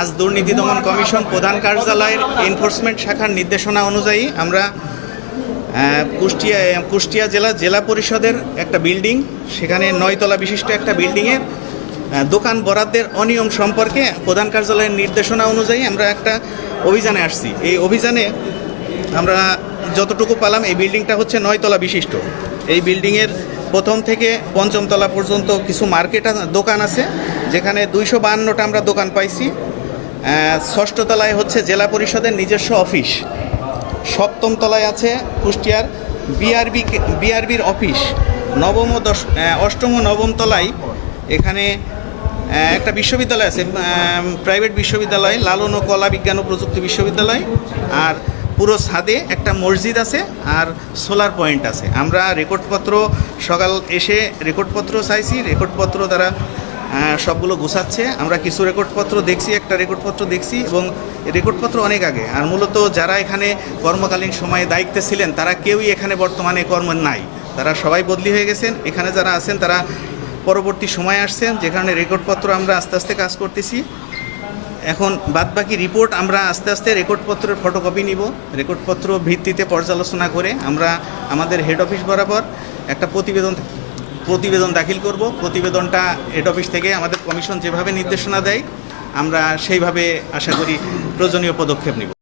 আজ দুর্নীতি দমন কমিশন প্রধান কার্যালয়ের এনফোর্সমেন্ট শাখার নির্দেশনা অনুযায়ী আমরা কুষ্টিয়া কুষ্টিয়া জেলা জেলা পরিষদের একটা বিল্ডিং, সেখানে নয়তলা বিশিষ্ট একটা বিল্ডিংয়ের দোকান বরাদ্দের অনিয়ম সম্পর্কে প্রধান কার্যালয়ের নির্দেশনা অনুযায়ী আমরা একটা অভিযানে আসছি। এই অভিযানে আমরা যতটুকু পালাম, এই বিল্ডিংটা হচ্ছে নয়তলা বিশিষ্ট। এই বিল্ডিংয়ের প্রথম থেকে পঞ্চমতলা পর্যন্ত কিছু মার্কেট দোকান আছে, যেখানে দুইশো বাহান্নটা আমরা দোকান পাইছি। ষষ্ঠ তলায় হচ্ছে জেলা পরিষদের নিজস্ব অফিস। সপ্তম তলায় আছে কুষ্টিয়ার বিআরবি বিআরবির অফিস। নবম ও দশ অষ্টম ও নবম তলায় এখানে একটা বিশ্ববিদ্যালয় আছে প্রাইভেট বিশ্ববিদ্যালয়, লালন ও কলা বিজ্ঞান ও প্রযুক্তি বিশ্ববিদ্যালয়। আর পুরো ছাদে একটা মসজিদ আছে আর সোলার পয়েন্ট আছে। আমরা রেকর্ডপত্র সকাল এসে রেকর্ডপত্র চাইছি। রেকর্ডপত্র দ্বারা সবগুলো গুছাচ্ছে। আমরা কিছু রেকর্ডপত্র দেখছি, একটা রেকর্ডপত্র দেখছি এবং রেকর্ডপত্র অনেক আগে। আর মূলত যারা এখানে কর্মকালীন সময়ে দায়িত্বে ছিলেন, তারা কেউই এখানে বর্তমানে কর্ম নাই। তারা সবাই বদলি হয়ে গেছেন। এখানে যারা আছেন, তারা পরবর্তী সময় আসছেন যেখানে রেকর্ডপত্র আমরা আস্তে আস্তে কাজ করতেছি। এখন বাদবাকি রিপোর্ট আমরা আস্তে আস্তে রেকর্ডপত্রের ফটোকপি নিব। রেকর্ডপত্র ভিত্তিতে পর্যালোচনা করে আমরা আমাদের হেড অফিস বরাবর একটা প্রতিবেদন প্রতিবেদন দাখিল করব। প্রতিবেদনটা হেড অফিস থেকে আমাদের কমিশন যেভাবে নির্দেশনা দেয়, আমরা সেইভাবে আশা করি প্রয়োজনীয় পদক্ষেপ নিব।